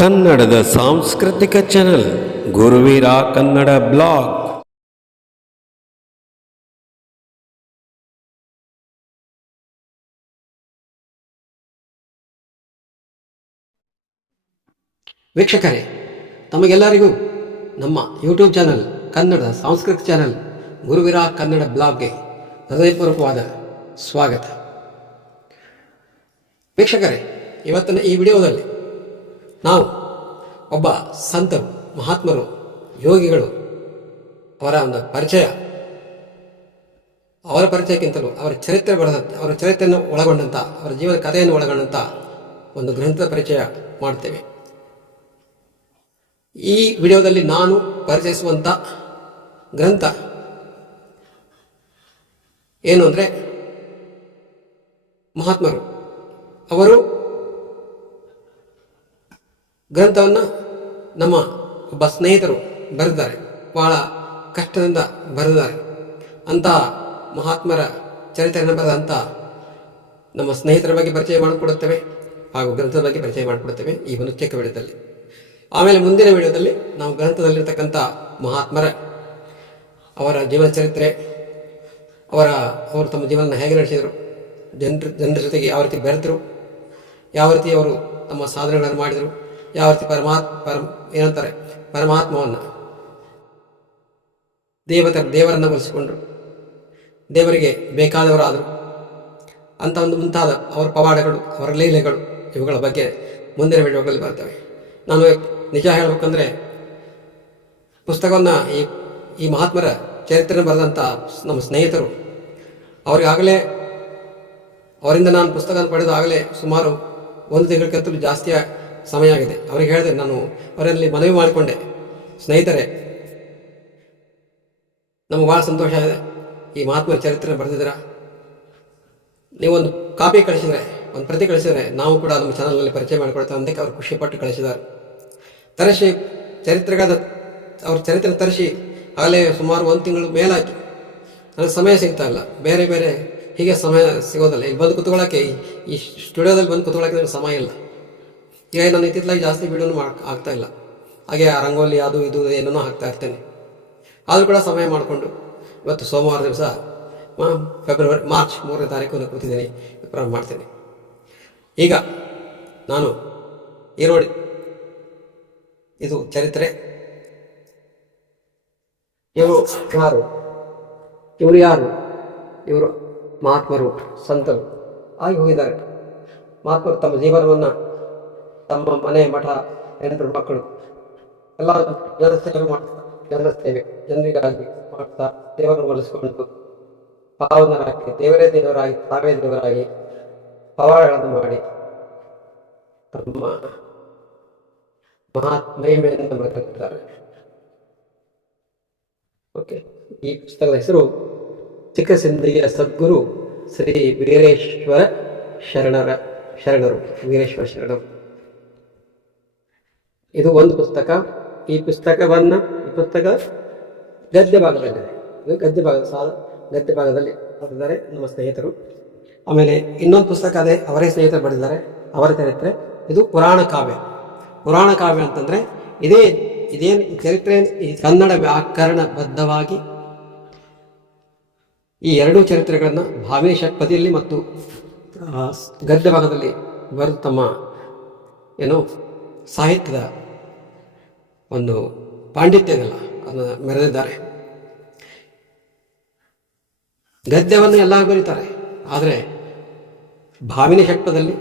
ಕನ್ನಡದ ಸಾಂಸ್ಕೃತಿಕ channel Guruveera Kannada blog. ವೀಕ್ಷಕರೇ, ತಮಗೆಲ್ಲರಿಗೂ ನಮ್ಮ ಯೂಟ್ಯೂಬ್ ಚಾನಲ್ ಕನ್ನಡದ ಸಾಂಸ್ಕೃತಿಕ ಚಾನಲ್ ಗುರುವೀರ ಕನ್ನಡ ಬ್ಲಾಗ್ಗೆ ಹೃದಯಪೂರ್ವಕವಾದ ಸ್ವಾಗತ. ವೀಕ್ಷಕರೇ, ಇವತ್ತಿನ ಈ ವಿಡಿಯೋದಲ್ಲಿ ನಾವು ಒಬ್ಬ ಸಂತರು, ಮಹಾತ್ಮರು, ಯೋಗಿಗಳು ಅವರ ಒಂದು ಪರಿಚಯ, ಅವರ ಪರಿಚಯಕ್ಕಿಂತಲೂ ಅವರ ಚರಿತ್ರೆ ಬರೆದಂಥ, ಅವರ ಚರಿತ್ರೆಯನ್ನು ಒಳಗೊಂಡಂಥ, ಅವರ ಜೀವನ ಕಥೆಯನ್ನು ಒಳಗೊಂಡಂಥ ಒಂದು ಗ್ರಂಥದ ಪರಿಚಯ ಮಾಡ್ತೇವೆ. ಈ ವಿಡಿಯೋದಲ್ಲಿ ನಾನು ಪರಿಚಯಿಸುವಂಥ ಗ್ರಂಥ ಏನು ಅಂದರೆ, ಮಹಾತ್ಮರು ಅವರು ಗ್ರಂಥವನ್ನು ನಮ್ಮ ಒಬ್ಬ ಸ್ನೇಹಿತರು ಬರೆದಿದ್ದಾರೆ. ಬಹಳ ಕಷ್ಟದಿಂದ ಬರೆದಿದ್ದಾರೆ. ಅಂತಹ ಮಹಾತ್ಮರ ಚರಿತ್ರೆಯನ್ನು ಬರೆದಂಥ ನಮ್ಮ ಸ್ನೇಹಿತರ ಬಗ್ಗೆ ಪರಿಚಯ ಮಾಡಿಕೊಡುತ್ತೇವೆ ಹಾಗೂ ಗ್ರಂಥದ ಬಗ್ಗೆ ಪರಿಚಯ ಮಾಡಿಕೊಡುತ್ತೇವೆ ಈ ಒಂದು ಚಿಕ್ಕ ವಿಡಿಯೋದಲ್ಲಿ. ಆಮೇಲೆ ಮುಂದಿನ ವಿಡಿಯೋದಲ್ಲಿ ನಾವು ಗ್ರಂಥದಲ್ಲಿರ್ತಕ್ಕಂಥ ಮಹಾತ್ಮರ ಅವರ ಜೀವನ ಚರಿತ್ರೆ, ಅವರು ತಮ್ಮ ಜೀವನ ಹೇಗೆ ನಡೆಸಿದರು, ಜನರ ಜೊತೆಗೆ ಯಾವ ರೀತಿ ಬೆರೆತರು, ಯಾವ ರೀತಿ ಅವರು ತಮ್ಮ ಸಾಧನೆಗಳನ್ನು ಮಾಡಿದರು, ಯಾವ ರೀತಿ ಪರಮಾತ್ಮವನ್ನು ದೇವರನ್ನು ಒಲಿಸಿಕೊಂಡ್ರು, ದೇವರಿಗೆ ಬೇಕಾದವರಾದರು ಅಂತ ಒಂದು ಮುಂತಾದ ಅವರ ಪವಾಡಗಳು, ಅವರ ಲೀಲೆಗಳು, ಇವುಗಳ ಬಗ್ಗೆ ಮುಂದಿನ ವಿಡಿಯೋಗಳಲ್ಲಿ ಬರ್ತವೆ. ನಾನು ನಿಜ ಹೇಳಬೇಕಂದ್ರೆ, ಪುಸ್ತಕವನ್ನು ಈ ಮಹಾತ್ಮರ ಚರಿತ್ರೆ ಬರೆದಂಥ ನಮ್ಮ ಸ್ನೇಹಿತರು, ಅವರಿಗಾಗಲೇ ಅವರಿಂದ ನಾನು ಪುಸ್ತಕ ಪಡೆದು ಆಗಲೇ ಸುಮಾರು 1 ತಿಂಗಳಕ್ಕಿಂತಲೂ ಜಾಸ್ತಿಯ ಸಮಯ ಆಗಿದೆ. ಅವರಿಗೆ ಹೇಳಿದೆ, ನಾನು ಅವರಲ್ಲಿ ಮನವಿ ಮಾಡಿಕೊಂಡೆ, ಸ್ನೇಹಿತರೆ, ನಮಗೆ ಭಾಳ ಸಂತೋಷ ಇದೆ, ಈ ಮಹಾತ್ಮರ ಚರಿತ್ರೆ ಬರೆದಿದ್ದೀರಾ, ನೀವೊಂದು ಕಾಪಿ ಕಳಿಸಿದರೆ, ಒಂದು ಪ್ರತಿ ಕಳಿಸಿದರೆ ನಾವು ಕೂಡ ನಮ್ಮ ಚಾನಲ್ನಲ್ಲಿ ಪರಿಚಯ ಮಾಡಿಕೊಳ್ತೇವೆ ಅಂತ ಅವರು ಖುಷಿಪಟ್ಟು ಕಳಿಸಿದ್ದಾರೆ. ತರಿಸಿ ಅವ್ರ ಚರಿತ್ರೆ ತರಿಸಿ ಆಗಲೇ ಸುಮಾರು 1 ತಿಂಗಳು ಮೇಲಾಯಿತು. ನನಗೆ ಸಮಯ ಸಿಗ್ತಾ ಇಲ್ಲ, ಬೇರೆ ಬೇರೆ ಹೀಗೆ ಸಮಯ ಸಿಗೋದಿಲ್ಲ. ಇಲ್ಲಿ ಬಂದು ಕೂತ್ಕೊಳ್ಳೋಕ್ಕೆ, ಈ ಸ್ಟುಡಿಯೋದಲ್ಲಿ ಬಂದು ಕೂತ್ಕೊಳ್ಳೋಕೆ ನನಗೆ ಸಮಯ ಇಲ್ಲ. ಈಗ ನಾನು ಇತ್ತಿತ್ತಲಾಗಿ ಜಾಸ್ತಿ ವಿಡಿಯೋನು ಆಗ್ತಾ ಇಲ್ಲ. ಹಾಗೆ ರಂಗೋಲಿ ಅದು ಇದು ಏನೋ ಹಾಕ್ತಾ ಇರ್ತೇನೆ. ಆದರೂ ಕೂಡ ಸಮಯ ಮಾಡಿಕೊಂಡು ಇವತ್ತು ಸೋಮವಾರ ದಿವಸ ಮಾರ್ಚ್ 3ನೇ ತಾರೀಕು ಕೂತಿದ್ದೀನಿ, ಪ್ರಾರಂಭ ಮಾಡ್ತೇನೆ. ಈಗ ನಾನು ನೋಡಿ, ಇದು ಚರಿತ್ರೆ. ಇವರು ಯಾರು? ಇವರು ಮಹಾತ್ಮರು, ಸಂತರು ಆಗಿ ಹೋಗಿದ್ದಾರೆ. ಮಹಾತ್ಮರು ತಮ್ಮ ಜೀವನವನ್ನು ತಮ್ಮ ಮನೆ, ಮಠ, ಹೆಂಡರು, ಮಕ್ಕಳು ಎಲ್ಲ ಜನಸೇವೆ ಮಾಡ್ತಾರೆ. ಜನರಿಗಾಗಿ ಮಾಡ್ತಾ ದೇವರನ್ನು ಒಲಿಸಿಕೊಂಡು ಪಾವನರಾಗಿ, ದೇವರೇ ದೇವರಾಗಿ, ತಾವೇ ದೇವರಾಗಿ ಪವಾಡಗಳನ್ನು ಮಾಡಿ ತಮ್ಮ ಮಹಿಮೆಯನ್ನು ಬರೆದಿದ್ದಾರೆ. ಓಕೆ, ಈ ಪುಸ್ತಕದ ಹೆಸರು ಚಿಕ್ಕಸಿಂಧಿಯ ಸದ್ಗುರು ಶ್ರೀ ವೀರೇಶ್ವರ ಶರಣರು. ಇದು ಒಂದು ಪುಸ್ತಕ. ಈ ಪುಸ್ತಕ ಗದ್ಯ ಭಾಗದಲ್ಲಿದೆ. ಇದು ಗದ್ಯ ಭಾಗದಲ್ಲಿ ಬರೆದಿದ್ದಾರೆ ನಮ್ಮ ಸ್ನೇಹಿತರು. ಆಮೇಲೆ ಇನ್ನೊಂದು ಪುಸ್ತಕ ಅದೇ ಅವರೇ ಸ್ನೇಹಿತರು ಬರೆದಿದ್ದಾರೆ, ಅವರ ಚರಿತ್ರೆ. ಇದು ಪುರಾಣ ಕಾವ್ಯ ಅಂತಂದರೆ ಇದೇನು ಚರಿತ್ರೆ, ಈ ಕನ್ನಡ ವ್ಯಾಕರಣಬದ್ಧವಾಗಿ ಈ ಎರಡೂ ಚರಿತ್ರೆಗಳನ್ನು ಭಾವಿನಿ ಷಟ್ಪದಿಯಲ್ಲಿ ಮತ್ತು ಗದ್ಯ ಭಾಗದಲ್ಲಿ ಬರೆದು ತಮ್ಮ ಸಾಹಿತ್ಯದ ಒಂದು ಪಾಂಡಿತ್ಯ ಇದೆಯಲ್ಲ ಅದನ್ನು ಮೆರೆದಿದ್ದಾರೆ. ಗದ್ಯವನ್ನು ಎಲ್ಲರೂ ಬರೀತಾರೆ, ಆದರೆ ಭಾವಿನಿ ಷಟ್ಪದಲ್ಲಿ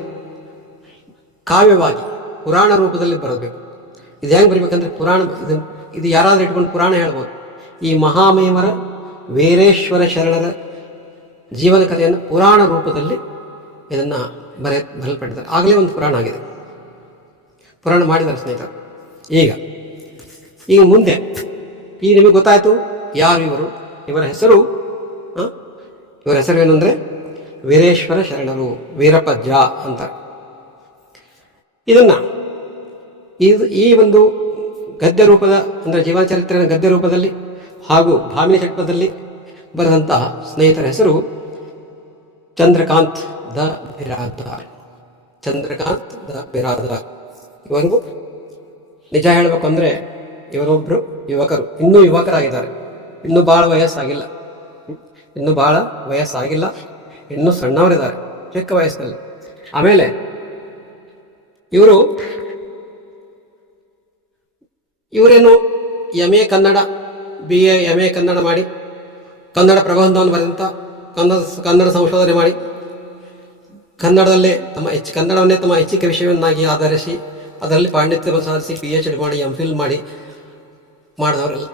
ಕಾವ್ಯವಾಗಿ ಪುರಾಣ ರೂಪದಲ್ಲಿ ಬರಬೇಕು. ಇದು ಹೆಂಗೆ ಬರೀಬೇಕಂದ್ರೆ, ಇದು ಯಾರಾದರೂ ಇಟ್ಕೊಂಡು ಪುರಾಣ ಹೇಳ್ಬೋದು. ಈ ಮಹಾಮಹಿಮರ ವೀರೇಶ್ವರ ಶರಣರ ಜೀವನ ಕಥೆಯನ್ನು ಪುರಾಣ ರೂಪದಲ್ಲಿ ಇದನ್ನು ಬರೆಯಲ್ಪಟ್ಟಿದ್ದಾರೆ. ಆಗಲೇ ಒಂದು ಪುರಾಣ ಆಗಿದೆ, ಪುರಾಣ ಮಾಡಿದ್ದಾರೆ ಸ್ನೇಹಿತರು. ಈಗ ಮುಂದೆ ನಿಮಗೆ ಗೊತ್ತಾಯಿತು ಯಾರು ಇವರು. ಇವರ ಹೆಸರು ಏನು ಅಂದರೆ ವೀರೇಶ್ವರ ಶರಣರು, ವೀರಪ್ಪಜ್ಜ ಅಂತ. ಈ ಒಂದು ಗದ್ಯ ರೂಪದ ಅಂದರೆ ಜೀವನ ಚರಿತ್ರೆಯ ಗದ್ಯ ರೂಪದಲ್ಲಿ ಹಾಗೂ ಭಾಮಿನಿ ಷಟ್ಪದಲ್ಲಿ ಬರೆದಂತಹ ಸ್ನೇಹಿತರ ಹೆಸರು ಚಂದ್ರಕಾಂತ್ ದ ಬಿರಾದಾರ್. ಇವರಿಗೂ ನಿಜ ಹೇಳಬೇಕು ಅಂದರೆ ಇವರೊಬ್ಬರು ಯುವಕರು, ಇನ್ನೂ ಯುವಕರಾಗಿದ್ದಾರೆ, ಇನ್ನೂ ಭಾಳ ವಯಸ್ಸಾಗಿಲ್ಲ, ಇನ್ನೂ ಸಣ್ಣವರಿದ್ದಾರೆ, ಚಿಕ್ಕ ವಯಸ್ಸಿನಲ್ಲಿ. ಆಮೇಲೆ ಇವರೇನು MA Kannada, BA MA Kannada ಮಾಡಿ, ಕನ್ನಡ ಪ್ರಬಂಧವನ್ನು ಬರೆದಂಥ, ಕನ್ನಡ ಸಂಶೋಧನೆ ಮಾಡಿ, ಕನ್ನಡದಲ್ಲೇ ಕನ್ನಡವನ್ನೇ ತಮ್ಮ ಐಚ್ಛಿಕ ವಿಷಯವನ್ನಾಗಿ ಆಧರಿಸಿ ಅದರಲ್ಲಿ ಪಾಂಡಿತ್ಯವನ್ನು ಸಾಧಿಸಿ PhD ಮಾಡಿ MPhil ಮಾಡಿದವರಲ್ಲ.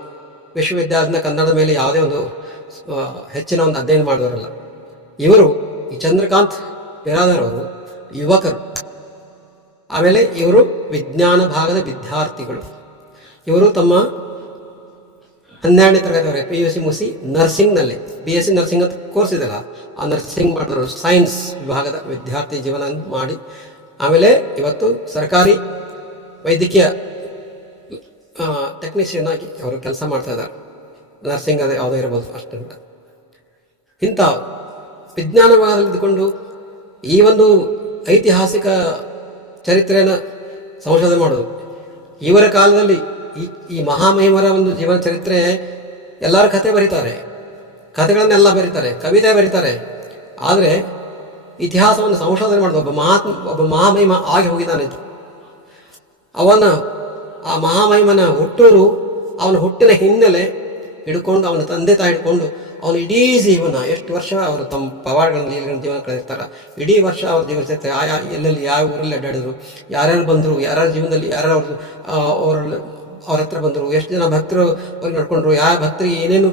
ವಿಶ್ವವಿದ್ಯಾಲಯದಿಂದ ಕನ್ನಡದ ಮೇಲೆ ಯಾವುದೇ ಒಂದು ಹೆಚ್ಚಿನ ಒಂದು ಅಧ್ಯಯನ ಮಾಡಿದವರಲ್ಲ. ಇವರು ಈ ಚಂದ್ರಕಾಂತ್ ಬಿರಾದರ್ ಅವರು ಯುವಕರು. ಆಮೇಲೆ ಇವರು ವಿಜ್ಞಾನ ಭಾಗದ ವಿದ್ಯಾರ್ಥಿಗಳು. ಇವರು ತಮ್ಮ 12ನೇ ತರಗತಿವರೆಗೆ PUC ಮುಗಿಸಿ ನರ್ಸಿಂಗ್ನಲ್ಲಿ BSc ನರ್ಸಿಂಗ್ ಅಂತ ಕೋರ್ಸ್ ಇದೆಯಲ್ಲ, ಆ ನರ್ಸಿಂಗ್ ಮಾಡಿದ್ರು, ಸೈನ್ಸ್ ವಿಭಾಗದ ವಿದ್ಯಾರ್ಥಿ ಜೀವನ ಮಾಡಿ ಆಮೇಲೆ ಇವತ್ತು ಸರ್ಕಾರಿ ವೈದ್ಯಕೀಯ ಟೆಕ್ನಿಷಿಯನ್ ಆಗಿ ಅವರು ಕೆಲಸ ಮಾಡ್ತಾ ಇದ್ದಾರೆ. ನರ್ಸಿಂಗ್ ಅದೇ ಯಾವುದೋ ಇರ್ಬೋದು ಅಷ್ಟಂತ. ಇಂಥ ವಿಜ್ಞಾನ ಭಾಗದಲ್ಲಿ ಇದ್ದುಕೊಂಡು ಈ ಒಂದು ಐತಿಹಾಸಿಕ ಚರಿತ್ರೆಯನ್ನು ಸಂಶೋಧನೆ ಮಾಡೋದು. ಇವರ ಕಾಲದಲ್ಲಿ ಈ ಮಹಾಮಹಿಮರ ಒಂದು ಜೀವನ ಚರಿತ್ರೆ, ಎಲ್ಲರ ಕಥೆ ಬರೀತಾರೆ, ಕಥೆಗಳನ್ನೆಲ್ಲ ಬರೀತಾರೆ, ಕವಿತೆ ಬರೀತಾರೆ. ಆದರೆ ಇತಿಹಾಸವನ್ನು ಸಂಶೋಧನೆ ಮಾಡೋದು ಒಬ್ಬ ಮಹಾಮಹಿಮ ಆಗಿ ಹೋಗಿದ್ದಾನೆ. ಆ ಮಹಾಮಹಿಮನ ಹುಟ್ಟೂರು, ಅವನ ಹುಟ್ಟಿನ ಹಿನ್ನೆಲೆ ಹಿಡ್ಕೊಂಡು, ಅವನ ತಂದೆ ತಾಯಿ ಹಿಡ್ಕೊಂಡು, ಅವನು ಇಡೀ ಜೀವನ ಎಷ್ಟು ವರ್ಷ ಅವರು ತಮ್ಮ ಪವಾಡಗಳಲ್ಲಿ ಜೀವನ ಕಳೆದಿರ್ತಾರೆ. ಇಡೀ ವರ್ಷ ಅವ್ರ ಜೀವನ ಚರಿತ್ರೆ, ಎಲ್ಲೆಲ್ಲಿ ಯಾವ ಊರಲ್ಲಿ ಅಡ್ಡಾಡಿದ್ರು, ಯಾರ್ಯಾರು ಬಂದರು, ಯಾರ್ಯಾರ ಜೀವನದಲ್ಲಿ ಯಾರ್ಯಾರು ಅವ್ರ ಹತ್ರ ಬಂದರು, ಎಷ್ಟು ಜನ ಭಕ್ತರು ಅವ್ರಿಗೆ ನಡ್ಕೊಂಡ್ರು, ಯಾವ ಭಕ್ತರಿಗೆ ಏನೇನು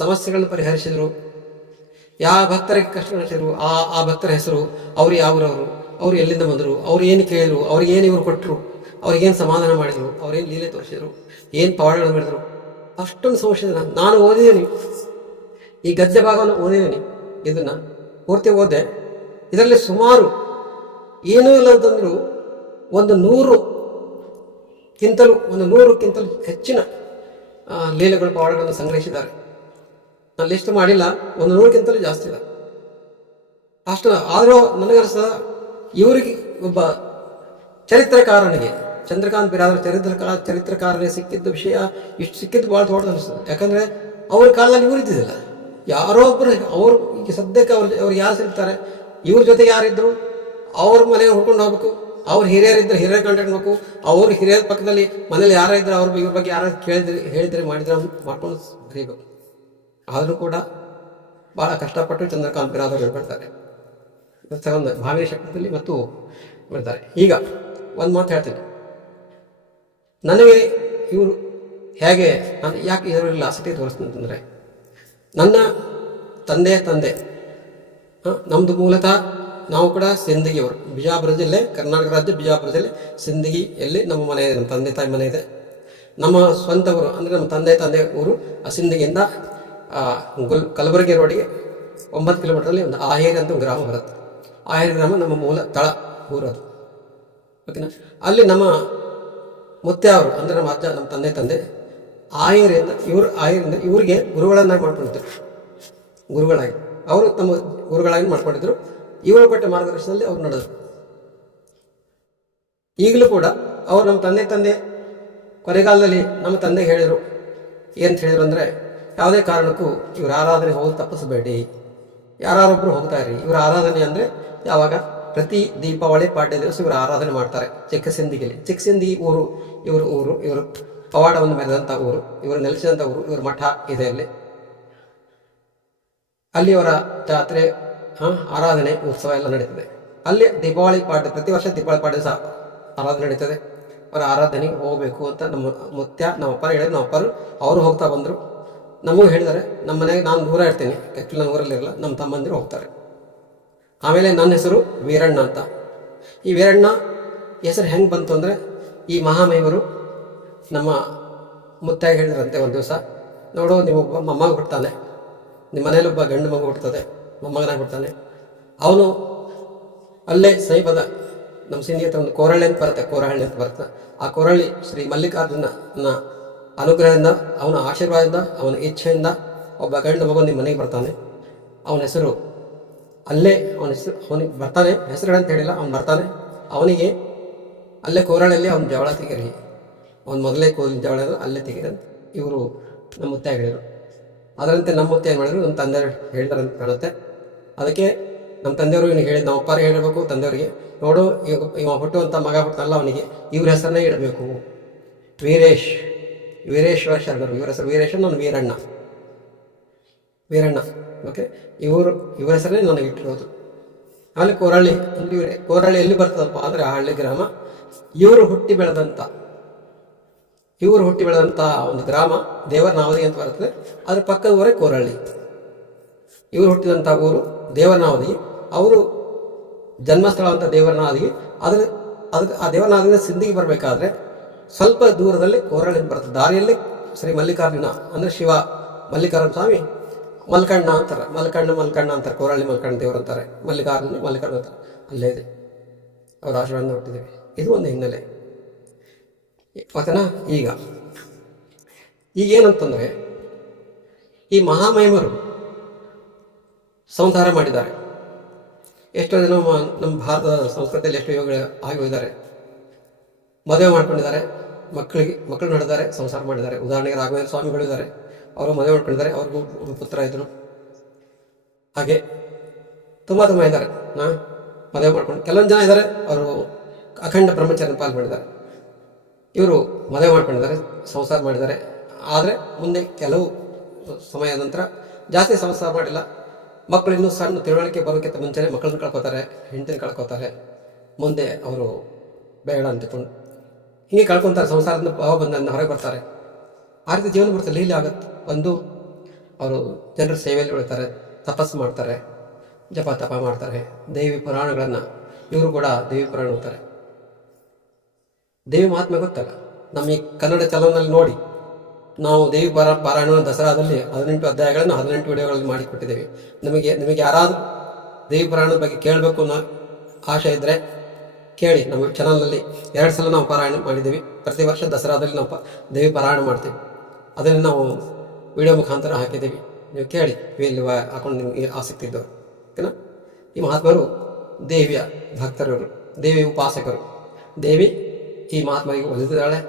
ಸಮಸ್ಯೆಗಳನ್ನು ಪರಿಹರಿಸಿದರು, ಯಾವ ಭಕ್ತರಿಗೆ ಕಷ್ಟ ನಡೆಸಿದ್ರು, ಆ ಭಕ್ತರ ಹೆಸರು, ಅವ್ರು ಯಾವ್ರವರು, ಅವ್ರು ಎಲ್ಲಿಂದ ಬಂದರು, ಅವ್ರು ಏನು ಕೇಳಿದ್ರು, ಅವ್ರಿಗೇನು ಇವರು ಕೊಟ್ಟರು, ಅವ್ರಿಗೇನು ಸಮಾಧಾನ ಮಾಡಿದರು, ಅವ್ರೇನು ಲೀಲೆ ತೋರಿಸಿದ್ರು, ಏನು ಪವಾಡಗಳನ್ನು ಮಾಡಿದ್ರು, ಅಷ್ಟೊಂದು ಸಂಶೋಧನೆ ನಾನು ಓದಿದ್ದೀನಿ. ಈ ಗದ್ಯ ಭಾಗವನ್ನು ಓದಿದ್ದೀನಿ, ಇದನ್ನು ಪೂರ್ತಿ ಓದಿದೆ. ಇದರಲ್ಲಿ ಸುಮಾರು ಏನೂ ಇಲ್ಲ ಅಂತಂದರೂ ಒಂದು 100ಕ್ಕಿಂತಲೂ ಹೆಚ್ಚಿನ ಲೀಲೆಗಳು, ಪವಾಡಗಳನ್ನು ಸಂಗ್ರಹಿಸಿದ್ದಾರೆ. ನಾನು ಲಿಸ್ಟ್ ಮಾಡಿಲ್ಲ, ಒಂದು 100ಕ್ಕಿಂತಲೂ ಜಾಸ್ತಿ ಇದೆ ಅಷ್ಟು. ಆದರೂ ನನಗನ್ನಿಸ್ತದ ಇವರಿಗೆ ಒಬ್ಬ ಚರಿತ್ರಕಾರನಿಗೆ, ಚಂದ್ರಕಾಂತ್ ಬಿರಾದರ್ ಚರಿತ್ರಕಾರನಿಗೆ ಸಿಕ್ಕಿದ್ದ ವಿಷಯ ಇಷ್ಟು ಸಿಕ್ಕಿದ್ದು ಭಾಳ ದೊಡ್ಡದು ಅನಿಸ್ತದೆ. ಯಾಕಂದರೆ ಅವ್ರ ಕಾಲದಲ್ಲಿ ಇವರು ಇದ್ದಿದ್ದಿಲ್ಲ, ಯಾರೋ ಒಬ್ಬರು ಅವರು ಈಗ ಸದ್ಯಕ್ಕೆ ಅವ್ರು ಯಾರು ಸಿಗ್ತಾರೆ, ಇವ್ರ ಜೊತೆಗೆ ಯಾರಿದ್ರು ಅವ್ರ ಮನೆಗೆ ಹುಡ್ಕೊಂಡು ಹೋಗ್ಬೇಕು, ಅವ್ರು ಹಿರಿಯರಿದ್ದರೆ ಹಿರಿಯರ ಕಾಂಟ್ಯಾಕ್ಟ್ ಮಾಡಬೇಕು, ಅವ್ರ ಹಿರಿಯರ ಪಕ್ಕದಲ್ಲಿ ಮನೇಲಿ ಯಾರ ಇದ್ರೆ ಇವ್ರ ಬಗ್ಗೆ ಯಾರು ಹೇಳಿದ್ರೆ ಮಾಡಿದ್ರೆ ಮಾಡ್ಕೊಂಡು ಬರೀಬೇಕು. ಆದರೂ ಕೂಡ ಭಾಳ ಕಷ್ಟಪಟ್ಟು ಚಂದ್ರಕಾಂತ್ ಬಿರಾದರ್ ಹೇಳ್ಬಿಡ್ತಾರೆ, ಒಂದು ಭಾವನೆ ಶಕ್ತಿಯಲ್ಲಿ ಮತ್ತು ಬರ್ತಾರೆ. ಈಗ ಒಂದು ಮಾತು ಹೇಳ್ತೀನಿ, ನನಗೆ ಇವರು ಹೇಗೆ, ನಾನು ಯಾಕೆ ಇದರಲ್ಲಿ ಆಸಕ್ತಿ ತೋರಿಸ್ತೀನಿ ಅಂತಂದರೆ, ನನ್ನ ತಂದೆ ನಮ್ಮದು ಮೂಲತಃ ನಾವು ಕೂಡ ಸಿಂದಗಿಯವರು, ಬಿಜಾಪುರ ಜಿಲ್ಲೆ, ಕರ್ನಾಟಕ ರಾಜ್ಯ ಬಿಜಾಪುರ ಜಿಲ್ಲೆ ಸಿಂದಗಿಯಲ್ಲಿ ನಮ್ಮ ಮನೆ ಇದೆ, ನಮ್ಮ ತಂದೆ ತಾಯಿ ಮನೆ ಇದೆ. ನಮ್ಮ ಸ್ವಂತ ಊರು ಅಂದರೆ ನಮ್ಮ ತಂದೆ ಊರು ಆ ಸಿಂದಗಿಯಿಂದ ಕಲಬುರಗಿ ರೋಡಿಗೆ 9 ಕಿಲೋಮೀಟ್ರಲ್ಲಿ ಒಂದು ಆಹೇರಿ ಅಂತ ಒಂದು ಗ್ರಾಮ ಬರುತ್ತೆ. ಆಹೇರಿ ಗ್ರಾಮ ನಮ್ಮ ಮೂಲ ತಳ ಊರದು, ಓಕೆನಾ. ಅಲ್ಲಿ ನಮ್ಮ ಮುತ್ತೆ ಅವರು ಅಂದರೆ ನಮ್ಮ ಅಜ್ಜ, ನಮ್ಮ ತಂದೆ ಆಹೇರಿಯಿಂದ ಇವರಿಗೆ ಗುರುಗಳನ್ನಾಗಿ ಮಾಡ್ಕೊಂಡಿದ್ರು. ಗುರುಗಳಾಗಿ ಅವರು ತಮ್ಮ ಗುರುಗಳಾಗಿ ಮಾಡ್ಕೊಂಡಿದ್ರು. ಇವರು ಕೊಟ್ಟ ಮಾರ್ಗದರ್ಶನದಲ್ಲಿ ಅವ್ರು ನಡೆದರು. ಈಗಲೂ ಕೂಡ ಅವರು ನಮ್ಮ ತಂದೆ ಕೊನೆಗಾಲದಲ್ಲಿ ನಮ್ಮ ತಂದೆಗೆ ಹೇಳಿದರು, ಏನಂತ ಹೇಳಿದ್ರು ಅಂದರೆ, ಯಾವುದೇ ಕಾರಣಕ್ಕೂ ಇವ್ರ ಆರಾಧನೆ ಹೋಗಿ ತಪ್ಪಿಸಬೇಡಿ, ಯಾರೊಬ್ಬರು ಹೋಗ್ತಾ ಇರಿ. ಇವರ ಆರಾಧನೆ ಅಂದರೆ ಯಾವಾಗ ಪ್ರತಿ ದೀಪಾವಳಿ ಪಾಡ್ಯ ದಿವಸ ಇವರು ಆರಾಧನೆ ಮಾಡ್ತಾರೆ. ಚಿಕ್ಕಸಿಂದಿಗೆ ಊರು, ಇವರು ಪವಾಡವನ್ನು ಮೆರೆದಂಥ ಊರು, ಇವರು ನೆಲೆಸಿದಂಥ ಊರು, ಇವ್ರ ಮಠ ಇದೆ ಅಲ್ಲಿ ಅವರ ಜಾತ್ರೆ, ಆರಾಧನೆ, ಉತ್ಸವ ಎಲ್ಲ ನಡೀತದೆ. ಅಲ್ಲಿ ದೀಪಾವಳಿ ಪಾಡ್ಯ, ಪ್ರತಿ ವರ್ಷ ದೀಪಾವಳಿ ಪಾಡ್ಯ ದಿವಸ ಆರಾಧನೆ ನಡೀತದೆ. ಅವರ ಆರಾಧನೆಗೆ ಹೋಗಬೇಕು ಅಂತ ನಮ್ಮ ಅಪ್ಪ ಹೇಳಿದ್ರು. ನಮ್ಮ ಅಪ್ಪರು ಅವರು ಹೋಗ್ತಾ ಬಂದರು, ನಮಗೂ ಹೇಳಿದ್ದಾರೆ. ನಮ್ಮ ಮನೆಗೆ ನಾನು ದೂರ ಇರ್ತೀನಿ, ಆ್ಯಕ್ಚುಲಿ ನಾನು ಊರಲ್ಲಿರಲ್ಲ, ನಮ್ಮ ತಮ್ಮಂದಿರು ಹೋಗ್ತಾರೆ. ಆಮೇಲೆ ನನ್ನ ಹೆಸರು ವೀರಣ್ಣ ಅಂತ. ಈ ವೀರಣ್ಣ ಹೆಸರು ಹೆಂಗೆ ಬಂತು ಅಂದರೆ, ಈ ಮಹಾಮಹಿಮರು ನಮ್ಮ ಮುತ್ತಾಗಿ ಹೇಳಿದ್ರಂತೆ ಒಂದು ದಿವಸ, ನೋಡು ನಿಮ್ಮೊಬ್ಬ ಮೊಮ್ಮಗ ಹುಡ್ತಾನೆ, ನಿಮ್ಮ ಮನೇಲಿ ಒಬ್ಬ ಗಂಡು ಮಗು ಹುಡ್ತದೆ, ಮೊಮ್ಮಗನಾಗಿ ಹುಡ್ತಾನೆ. ಅವನು ಅಲ್ಲೇ ಸಮೀಪದ ನಮ್ಮ ಸಿಂಧಿಗೆ ಒಂದು ಕೋರಹಳ್ಳಿ ಅಂತ ಬರುತ್ತೆ. ಆ ಕೋರಹಳ್ಳಿ ಶ್ರೀ ಮಲ್ಲಿಕಾರ್ಜುನನ ಅನುಗ್ರಹದಿಂದ, ಅವನ ಆಶೀರ್ವಾದದಿಂದ, ಅವನ ಇಚ್ಛೆಯಿಂದ ಒಬ್ಬ ಗಂಡು ಮಗು ನಿಮ್ಮ ಮನೆಗೆ ಬರ್ತಾನೆ. ಅವನ ಹೆಸರು ಅವನಿಗೆ ಬರ್ತಾನೆ, ಹೆಸರುಗಳಂತ ಹೇಳಿಲ್ಲ, ಅವನು ಬರ್ತಾನೆ. ಅವನಿಗೆ ಅಲ್ಲೇ ಕೋರಹಳ್ಳಿಯಲ್ಲಿ ಅವನ ಜವಳ ತೆಗೀರಿ, ಅವ್ನು ಮೊದಲೇ ಕೂದಲು ಜವಳದು ಅಲ್ಲೇ ತೆಗೀರಂತ ಇವರು ನಮ್ಮ ಮುತ್ತೆ ಹೇಳಿದರು. ಅದರಂತೆ ನಮ್ಮ ಮುತ್ತೆ ಏನು ಮಾಡಿದ್ರು, ನಮ್ಮ ತಂದೆಯವರು ಹೇಳ್ತಾರಂತ ಕಾಣುತ್ತೆ. ಅದಕ್ಕೆ ನಮ್ಮ ತಂದೆಯವರು ಇವನಿಗೆ ಹೇಳಿದ, ನಮ್ಮ ಅಪ್ಪಾರು ಹೇಳಬೇಕು ತಂದೆಯವರಿಗೆ, ನೋಡು ಇವ ಹುಟ್ಟುವಂಥ ಮಗ ಹುಟ್ಟಲ್ಲ, ಅವನಿಗೆ ಇವ್ರ ಹೆಸರನ್ನೇ ಇಡಬೇಕು, ವೀರೇಶ್ವರ ಶರಣರು. ಇವರ ಹೆಸರು ವೀರೇಶ್ವರ, ನಾನು ವೀರಣ್ಣ. ಓಕೆ, ಇವ್ರ ಹೆಸರೇ ನನಗೆ ಇಟ್ಟಿರೋದು. ಆಮೇಲೆ ಕೋರಳ್ಳಿ ಎಲ್ಲಿ ಬರ್ತದಪ್ಪ ಅಂದರೆ ಆ ಹಳ್ಳಿ ಗ್ರಾಮ. ಇವರು ಹುಟ್ಟಿ ಬೆಳೆದಂಥ ಒಂದು ಗ್ರಾಮ ದೇವರನಾವದಿ ಅಂತ ಬರ್ತದೆ. ಅದ್ರ ಪಕ್ಕದ ಊರೇ ಕೋರಳ್ಳಿ. ಇವರು ಹುಟ್ಟಿದಂಥ ಊರು ದೇವರನಾವದಿ. ಅವರು ಜನ್ಮಸ್ಥಳ ಅಂತ ದೇವರನಾವದಿಗೆ. ಅದಕ್ಕೆ ಆ ದೇವರನಾವದಿಯಿಂದ ಸಿಂಧಿಗೆ ಬರಬೇಕಾದ್ರೆ ಸ್ವಲ್ಪ ದೂರದಲ್ಲಿ ಕೋರಳ್ಳಿ ಬರ್ತದೆ. ದಾರಿಯಲ್ಲಿ ಶ್ರೀ ಮಲ್ಲಿಕಾರ್ಜುನ ಅಂದರೆ ಶಿವ ಮಲ್ಲಿಕಾರ್ಜುನ ಸ್ವಾಮಿ, ಮಲ್ಕಣ್ಣ ಅಂತಾರೆ, ಮಲ್ಕಣ್ಣ ಅಂತಾರೆ, ಕೋರಳ್ಳಿ ಮಲ್ಕಣ್ಣ ದೇವರು ಅಂತಾರೆ, ಮಲ್ಲಿಕಾರ್ಜುನ ಅಂತಾರೆ. ಅಲ್ಲೇ ಇದೆ, ಅವ್ರ ಆಶೀರ್ವಾದ ಹುಟ್ಟಿದ್ದೀವಿ. ಇದು ಒಂದು ಹಿನ್ನೆಲೆ. ಓಕೆನಾ? ಈಗೇನಂತಂದರೆ ಈ ಮಹಾಮಹಿಮರು ಸಂಸಾರ ಮಾಡಿದ್ದಾರೆ. ಎಷ್ಟೋ ಜನ ನಮ್ಮ ಭಾರತದ ಸಂಸ್ಕೃತಿಯಲ್ಲಿ ಎಷ್ಟೋ ಯೋಗ ಆಗಿ ಹೋಗಿದ್ದಾರೆ. ಮದುವೆ ಮಾಡ್ಕೊಂಡಿದ್ದಾರೆ, ಮಕ್ಕಳು ನಡೆದಾರೆ, ಸಂಸಾರ ಮಾಡಿದ್ದಾರೆ. ಉದಾಹರಣೆಗೆ ರಾಘವೇಂದ್ರ ಸ್ವಾಮಿಗಳು ಇದ್ದಾರೆ, ಅವರು ಮದುವೆ ಮಾಡ್ಕೊಂಡಿದ್ದಾರೆ, ಅವ್ರಿಗೂ ಪುತ್ರ ಇದ್ದರು. ಹಾಗೆ ತುಂಬ ಇದ್ದಾರೆ. ಮದುವೆ ಮಾಡ್ಕೊಂಡು ಕೆಲವೊಂದು ಜನ ಇದ್ದಾರೆ, ಅವರು ಅಖಂಡ ಬ್ರಹ್ಮಚರ್ಯ ಪಾಲು ಮಾಡಿದ್ದಾರೆ. ಇವರು ಮದುವೆ ಮಾಡ್ಕೊಂಡಿದ್ದಾರೆ, ಸಂಸಾರ ಮಾಡಿದ್ದಾರೆ. ಆದರೆ ಮುಂದೆ ಕೆಲವು ಸಮಯದ ನಂತರ ಜಾಸ್ತಿ ಸಂಸಾರ ಮಾಡಿಲ್ಲ, ಮಕ್ಕಳು ಇನ್ನೂ ಸಣ್ಣ ತಿಳುವಳಿಕೆ ಬರೋಕ್ಕಿಂತ ಮುಂಚೆನೇ ಮಕ್ಕಳನ್ನ ಕಳ್ಕೊತಾರೆ, ಹೆಂಡತಿನ ಕಳ್ಕೊತಾರೆ. ಮುಂದೆ ಅವರು ಬೇಡ ಅಂತಿಕೊಂಡು ಹೀಗೆ ಕಳ್ಕೊತಾರೆ. ಸಂಸಾರದಿಂದ ಭಾವ ಬಂದ ಹೊರಗೆ ಬರ್ತಾರೆ. ಆ ರೀತಿ ಜೀವನ ಬರ್ತದೆ, ಲೀಲೆ ಆಗುತ್ತೆ. ಒಂದು ಅವರು ಜನರ ಸೇವೆಯಲ್ಲಿ ಉಳಿತಾರೆ, ತಪಸ್ಸು ಮಾಡ್ತಾರೆ, ಜಪ ತಪ ಮಾಡ್ತಾರೆ, ದೇವಿ ಪುರಾಣಗಳನ್ನು. ಇವರು ಕೂಡ ದೇವಿ ಪುರಾಣ ಓದ್ತಾರೆ. ದೇವಿ ಮಹಾತ್ಮೆ ಗೊತ್ತಲ್ಲ, ನಮ್ಮ ಈ ಕನ್ನಡ ಚಲನಲ್ಲಿ ನೋಡಿ, ನಾವು ದೇವಿ ಪಾರಾಯಣ ದಸರಾದಲ್ಲಿ 18 ಅಧ್ಯಾಯಗಳನ್ನು 18 ವಿಡಿಯೋಗಳಲ್ಲಿ ಮಾಡಿಕೊಟ್ಟಿದ್ದೇವೆ. ನಿಮಗೆ ಯಾರಾದರೂ ದೇವಿ ಪುರಾಣದ ಬಗ್ಗೆ ಕೇಳಬೇಕು ಅನ್ನೋ ಆಶೆ ಇದ್ದರೆ ಕೇಳಿ. ನಮ್ಮ ಚಾನಲ್ನಲ್ಲಿ 2 ಸಲ ನಾವು ಪಾರಾಯಣ ಮಾಡಿದ್ದೀವಿ. ಪ್ರತಿ ವರ್ಷ ದಸರಾದಲ್ಲಿ ನಾವು ದೇವಿ ಪಾರಾಯಣ ಮಾಡ್ತೀವಿ. ಅದನ್ನು ನಾವು ವಿಡಿಯೋ ಮುಖಾಂತರ ಹಾಕಿದ್ದೀವಿ, ನೀವು ಕೇಳಿ. ಇಲ್ಲಿ ಹಾಕೊಂಡು ನಿಮಗೆ ಆಸಕ್ತಿ ಇದ್ದವರು. ಓಕೆನಾ? ಈ ಮಹಾತ್ಮರು ದೇವಿಯ ಭಕ್ತರವರು, ದೇವಿಯ ಉಪಾಸಕರು. ದೇವಿ ಈ ಮಹಾತ್ಮರಿಗೆ ಒಲಿದಿದ್ದಾಳೆ.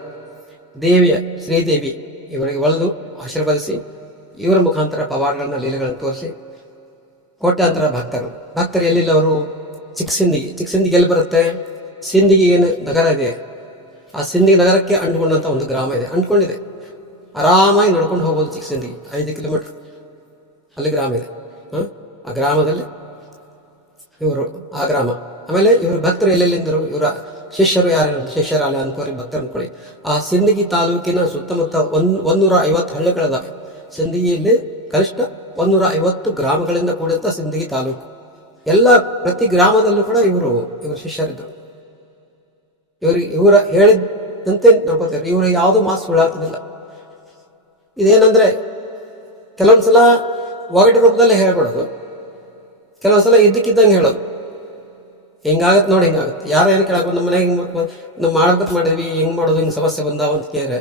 ದೇವಿಯ ಶ್ರೀದೇವಿ ಇವರಿಗೆ ಒಲಿದು ಆಶೀರ್ವದಿಸಿ ಇವರ ಮುಖಾಂತರ ಪವಾಡಗಳನ್ನ ಲೀಲೆಗಳನ್ನು ತೋರಿಸಿ ಕೋಟ್ಯಾಂತರ ಭಕ್ತರು ಎಲ್ಲಿಲ್ಲ ಅವರು ಚಿಕ್ಕಸಿಂದಿಗೆ ಎಲ್ಲಿ ಬರುತ್ತೆ? ಸಿಂದಿಗೆ ಏನು ನಗರ ಇದೆ, ಆ ಸಿಂದಿಗೆ ನಗರಕ್ಕೆ ಅಂಟ್ಕೊಂಡಂಥ ಒಂದು ಗ್ರಾಮ ಇದೆ, ಅಂಟ್ಕೊಂಡಿದೆ. ಆರಾಮಾಗಿ ನಡ್ಕೊಂಡು ಹೋಗ್ಬೋದು. ಚಿಕ್ಕಸಿಂದಿಗೆ 5 ಕಿಲೋಮೀಟ್ರ್ ಅಲ್ಲಿ ಗ್ರಾಮ ಇದೆ. ಆ ಗ್ರಾಮದಲ್ಲಿ ಆ ಗ್ರಾಮ. ಆಮೇಲೆ ಇವರು ಭಕ್ತರು ಎಲ್ಲೆಲ್ಲಿಂದರು, ಇವರ ಶಿಷ್ಯರು ಯಾರು, ಶಿಷ್ಯರಾಲ ಅನ್ಕೋರಿ, ಭಕ್ತರು ಅನ್ಕೊಳ್ಳಿ. ಆ ಸಿಂದಗಿ ತಾಲೂಕಿನ ಸುತ್ತಮುತ್ತ 150 ಹಳ್ಳಿಗಳಿದಾವೆ. ಸಿಂದಗಿಯಲ್ಲಿ ಕನಿಷ್ಠ 150 ಗ್ರಾಮಗಳಿಂದ ಕೂಡಿದಂಥ ಸಿಂದಗಿ ತಾಲೂಕು. ಪ್ರತಿ ಗ್ರಾಮದಲ್ಲೂ ಕೂಡ ಇವರು ಶಿಷ್ಯರಿದ್ದರು. ಇವರ ಹೇಳಿದಂತೆ ನೋಡ್ಕೋತಾರೆ. ಇವರು ಯಾವುದೂ ಮಾತು ಸುಳ್ಳಾಗ್ತಿದ್ದಿಲ್ಲ. ಇದೇನಂದ್ರೆ ಕೆಲವೊಂದ್ಸಲ ಒಗಟು ರೂಪದಲ್ಲೇ ಹೇಳ್ಬಿಡೋದು, ಕೆಲವೊಂದ್ಸಲ ಇದ್ದಕ್ಕಿದ್ದಂಗೆ ಹೇಳೋದು. ಹಿಂಗಾಗತ್ತೆ ನೋಡಿ, ಹಿಂಗಾಗುತ್ತೆ. ಯಾರು ಏನು ಕೇಳಬೇಕು, ನಮ್ಮ ಮನೆಗೆ ನಾವು ಮಾಡ್ಬೇಕಂತ ಮಾಡಿದ್ವಿ, ಹಿಂಗೆ ಮಾಡೋದು, ಹಿಂಗೆ ಸಮಸ್ಯೆ ಬಂದಾವ ಅಂತ ಕೇಳಿದ್ರೆ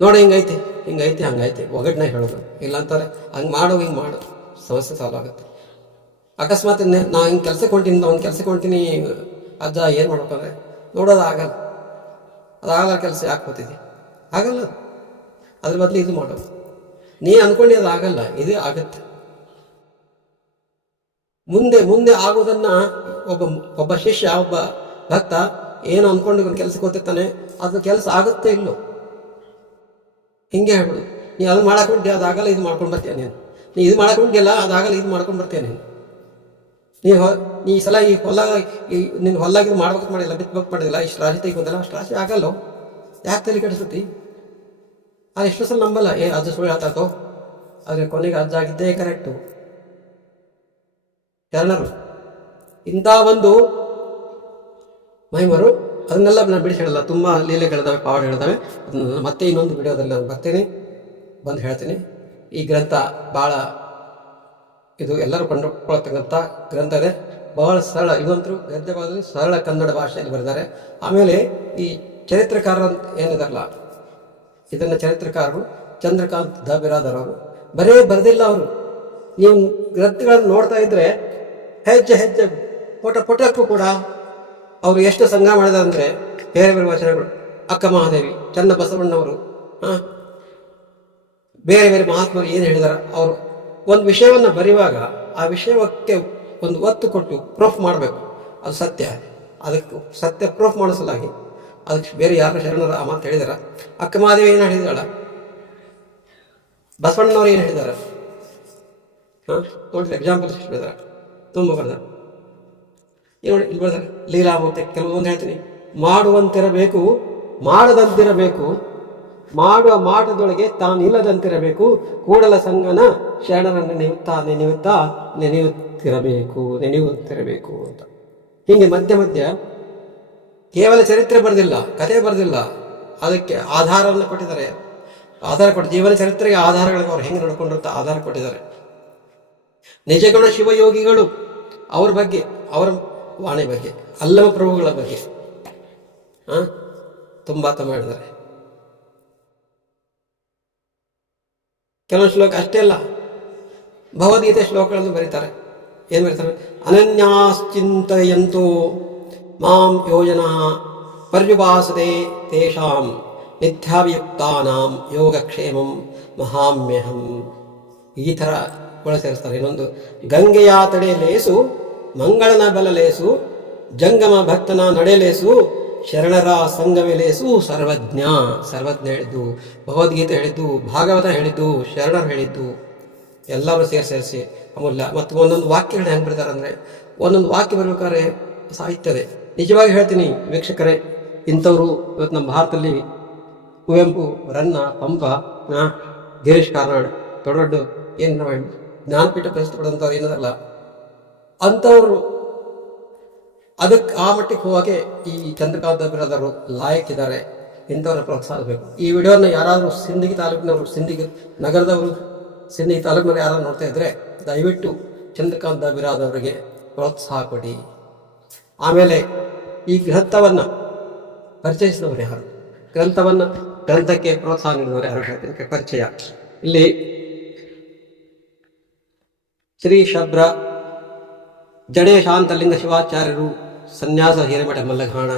ನೋಡಿ ಹಿಂಗೈತಿ ಹಂಗೈತಿ ಒಗಟನ್ನ ಹೇಳೋದು. ಇಲ್ಲ ಅಂತಾರೆ ಹಂಗೆ ಮಾಡು, ಹಿಂಗೆ ಮಾಡು, ಸಮಸ್ಯೆ ಸಾಲ್ವ್ ಆಗುತ್ತೆ. ಅಕಸ್ಮಾತ್ ನಾ ಹಿಂಗೆ ಕೆಲಸಕ್ಕೆ ಹೊಂಟೀನಿ ಅಜ್ಜ ಏನು ಮಾಡ್ಬೇಕಂದ್ರೆ ನೋಡೋದು ಆಗಲ್ಲ. ಅದಾಗಲ್ಲ ಕೆಲಸ ಯಾಕೆ ಕೂತಿದ್ದಿ, ಆಗಲ್ಲ. ಅದ್ರ ಬದಲು ಇದು ಮಾಡೋದು. ನೀ ಅಂದ್ಕೊಂಡು ಅದು ಆಗಲ್ಲ, ಇದು ಆಗತ್ತೆ. ಮುಂದೆ ಆಗೋದನ್ನ ಒಬ್ಬ ಶಿಷ್ಯ, ಒಬ್ಬ ಭಕ್ತ ಏನು ಅಂದ್ಕೊಂಡು ಒಂದು ಕೆಲಸಕ್ಕೆ ಹೋಗ್ತಿರ್ತಾನೆ, ಅದು ಕೆಲಸ ಆಗುತ್ತೆ ಇಲ್ಲೋ ಹಿಂಗೆ ಹೇಳ್ಬಿಡು. ನೀ ಅದು ಮಾಡಾಕೊಂಡ್ಯ, ಅದಾಗಲ್ಲ, ಇದು ಮಾಡ್ಕೊಂಡು ಬರ್ತೀಯ ನೀನು. ನೀ ಇದು ಮಾಡಾಕೊಂಡಿಯಲ್ಲ, ಅದಾಗಲ್ಲ, ಇದು ಮಾಡ್ಕೊಂಡು ಬರ್ತೀಯ ನೀನು. ನೀ ಈ ಸಲ ಈ ನಿನ್ನ ಹೊಲ್ಲಾಗ ಇದು ಮಾಡ್ಬೇಕು ಮಾಡಿಲ್ಲ, ಬಿತ್ತಬೇಕು ಮಾಡಿಲ್ಲ, ಇಷ್ಟು ರಾಶಿ ತೆಗಿಬೋದಲ್ಲ, ಅಷ್ಟು ರಾಶಿ ಆಗಲ್ಲೋ, ಯಾಕೆ ತಲೆ ಕೆಡಿಸ್ತತಿ? ಅದು ಎಷ್ಟೋ ಸಲ ನಂಬಲ್ಲ, ಅಜ್ಜ ಸುಳ್ಳು ಹೇಳ್ತಾಕೋ. ಆದರೆ ಕೊನೆಗೆ ಅಜ್ಜ ಆಗಿದ್ದೇ ಕರೆಕ್ಟು. ಶರಣರು ಇಂಥ ಒಂದು ಮಹಿಮರು, ಅದನ್ನೆಲ್ಲ ನಾನು ಬಿಡಿಸಿ ಹೇಳಲ್ಲ. ತುಂಬ ಲೀಲೆಗಳಿದಾವೆ, ಪಾವಡ ಹೇಳಿದಾವೆ. ಅದನ್ನು ಮತ್ತೆ ಇನ್ನೊಂದು ವಿಡಿಯೋದಲ್ಲಿ ನಾನು ಬರ್ತೀನಿ, ಬಂದು ಹೇಳ್ತೀನಿ. ಈ ಗ್ರಂಥ ಭಾಳ ಇದು ಎಲ್ಲರೂ ಕೊಂಡುಕೊಳ್ತಕ್ಕಂಥ ಗ್ರಂಥ ಇದೆ. ಬಹಳ ಸರಳ, ಇವಂತರೂ ಗದ್ಯ ಭಾಗದಲ್ಲಿ ಸರಳ ಕನ್ನಡ ಭಾಷೆಯಲ್ಲಿ ಬರೆದಿದ್ದಾರೆ. ಆಮೇಲೆ ಈ ಚರಿತ್ರಕಾರರು ಅಂತ ಏನಿದಾರಲ್ಲ, ಇದನ್ನು ಚರಿತ್ರಕಾರರು ಚಂದ್ರಕಾಂತ್ ದ ಬಿರಾದರ್ ಅವರು ಬರೇ ಬರೆದಿಲ್ಲ. ಅವರು ನೀವು ಗ್ರಂಥಗಳನ್ನು ನೋಡ್ತಾ ಇದ್ರೆ ಹೆಜ್ಜೆ ಪುಟಕ್ಕೂ ಕೂಡ ಅವರು ಎಷ್ಟು ಸಂಗ್ರಹ ಮಾಡಿದಾರೆ ಅಂದರೆ ಬೇರೆ ಬೇರೆ ವಚನಗಳು ಅಕ್ಕ ಮಹಾದೇವಿ, ಚನ್ನ ಬಸವಣ್ಣವರು, ಬೇರೆ ಬೇರೆ ಮಹಾತ್ಮರು ಏನು ಹೇಳಿದಾರೆ, ಅವರು ಒಂದು ವಿಷಯವನ್ನು ಬರೆಯುವಾಗ ಆ ವಿಷಯಕ್ಕೆ ಒಂದು ಒತ್ತು ಕೊಟ್ಟು ಪ್ರೂಫ್ ಮಾಡಬೇಕು, ಅದು ಸತ್ಯ. ಅದಕ್ಕೆ ಸತ್ಯ ಪ್ರೂಫ್ ಮಾಡಿಸಲಾಗಿ ಅದಕ್ಕೆ ಬೇರೆ ಯಾರು ಶರಣರು ಆ ಮಾತು ಹೇಳಿದಾರ. ಅಕ್ಕ ಮಹಾದೇವಿ ಏನು ಹೇಳಿದಾಳ, ಬಸವಣ್ಣನವ್ರು ಏನು ಹೇಳಿದಾರೆ, ನೋಡಿದ್ರೆ ಎಕ್ಸಾಂಪಲ್ ಹೇಳಿದಾರೆ, ತುಂಬ ಬರ್ದ. ನೋಡಿ ಇಲ್ಲಿ ಬರ್ತಾರೆ ಲೀಲಾಮೂರ್ತಿ. ಕೆಲವೊಂದು ಹೇಳ್ತೀನಿ, ಮಾಡುವಂತಿರಬೇಕು ಮಾಡದಂತಿರಬೇಕು, ಮಾಡುವ ಮಾಟದೊಳಗೆ ತಾನಿಲ್ಲದಂತಿರಬೇಕು, ಕೂಡಲ ಸಂಗನ ಶರಣರನ್ನು ನೆನೆಯುತ್ತಿರಬೇಕು ಅಂತ. ಹೀಗೆ ಮಧ್ಯ ಮಧ್ಯ ಕೇವಲ ಚರಿತ್ರೆ ಬರೆದಿಲ್ಲ, ಕಥೆ ಬರೆದಿಲ್ಲ, ಅದಕ್ಕೆ ಆಧಾರವನ್ನು ಕೊಟ್ಟಿದ್ದಾರೆ. ಆಧಾರ ಕೊಟ್ಟು ಜೀವನ ಚರಿತ್ರೆಗೆ ಆಧಾರಗಳಿಗೆ ಅವ್ರು ಹೆಂಗೆ ನಡ್ಕೊಂಡಿರುತ್ತ ಆಧಾರ ಕೊಟ್ಟಿದ್ದಾರೆ. ನಿಜಗುಣ ಶಿವಯೋಗಿಗಳು ಅವ್ರ ಬಗ್ಗೆ, ಅವರ ವಾಣಿ ಬಗ್ಗೆ, ಅಲ್ಲಮ ಪ್ರಭುಗಳ ಬಗ್ಗೆ ತುಂಬ ಮಾಡಿದ್ದಾರೆ. ಕೆಲವೊಂದು ಶ್ಲೋಕ ಅಷ್ಟೇ ಅಲ್ಲ, ಭಗವದ್ಗೀತೆ ಶ್ಲೋಕಗಳನ್ನು ಬರೀತಾರೆ. ಏನು ಬರೀತಾರೆ, ಅನನ್ಯಾಶ್ಚಿಂತಯಂತೋ ಮಾಂ ಯೋಜನಾ ಪರ್ಯುಪಾಸತೆ ತೇಷಾಂ ನಿತ್ಯಾಭಿಯುಕ್ತಾನಾಂ ಯೋಗಕ್ಷೇಮಂ ಮಹಾಮ್ಯಹಂ. ಈ ಥರ ಸೇರಿಸ್ತಾರೆ. ಇನ್ನೊಂದು, ಗಂಗೆಯ ತಡೆಲೇಸು ಮಂಗಳನ ಬಲಲೇಸು, ಜಂಗಮ ಭಕ್ತನ ನಡೆಲೇಸು, ಶರಣರ ಸಂಗಮೇಲೇಸು, ಸರ್ವಜ್ಞ ಹೇಳಿದ್ದು, ಭಗವದ್ಗೀತೆ ಹೇಳಿದ್ದು, ಭಾಗವತ ಹೇಳಿದ್ದು, ಶರಣರು ಹೇಳಿದ್ದು ಎಲ್ಲರೂ ಸೇರಿಸಿ ಅಮೂಲ್ಯ. ಮತ್ತು ಒಂದೊಂದು ವಾಕ್ಯಗಳು ಹೆಂಗೆ ಬರೀತಾರೆ ಅಂದರೆ, ಒಂದೊಂದು ವಾಕ್ಯ ಬರಬೇಕಾದ್ರೆ ಸಾಹಿತ್ಯದೆ. ನಿಜವಾಗಿ ಹೇಳ್ತೀನಿ ವೀಕ್ಷಕರೇ, ಇಂಥವರು ಇವತ್ತು ನಮ್ಮ ಭಾರತದಲ್ಲಿ ಕುವೆಂಪು, ರನ್ನ, ಪಂಪ, ಗಿರೀಶ್ ಕಾರ್ನಾಡ್, ದೊಡ್ಡ ದೊಡ್ಡ ಏನು ಜ್ಞಾನಪೀಠ ಪ್ರಶಸ್ತಿ ಪಡೆದಂಥವ್ರು ಏನದಲ್ಲ, ಅಂಥವ್ರು ಅದಕ್ಕೆ ಆ ಮಟ್ಟಿಗೆ ಹೋಗೋಕೆ ಈ ಚಂದ್ರಕಾಂತ ಬಿರಾದವರು ಲಾಯಕ್ಕಿದ್ದಾರೆ. ಇಂಥವ್ರ ಪ್ರೋತ್ಸಾಹಿಸಬೇಕು. ಈ ವಿಡಿಯೋನ ಯಾರಾದರೂ ಸಿಂದಗಿ ತಾಲೂಕಿನವರು, ಸಿಂದಗಿ ನಗರದವರು, ಸಿಂದಗಿ ತಾಲೂಕಿನವರು ಯಾರು ನೋಡ್ತಾ ಇದ್ದರೆ ದಯವಿಟ್ಟು ಚಂದ್ರಕಾಂತ ಬಿರಾದವರಿಗೆ ಪ್ರೋತ್ಸಾಹ ಕೊಡಿ. ಆಮೇಲೆ ಈ ಗ್ರಂಥವನ್ನು ಪರಿಚಯಿಸಿದವರು ಯಾರು, ಗ್ರಂಥಕ್ಕೆ ಪ್ರೋತ್ಸಾಹ ನೀಡಿದವರು ಯಾರು ಹೇಳ್ತೀನಿ. ಪರಿಚಯ ಇಲ್ಲಿ ಶ್ರೀ ಶಬ್ರ ಜಡೇ ಶಾಂತಲಿಂಗ ಶಿವಾಚಾರ್ಯರು, ಸನ್ಯಾಸ ಹಿರೇಮಠ ಮಲ್ಲಘಾಣ,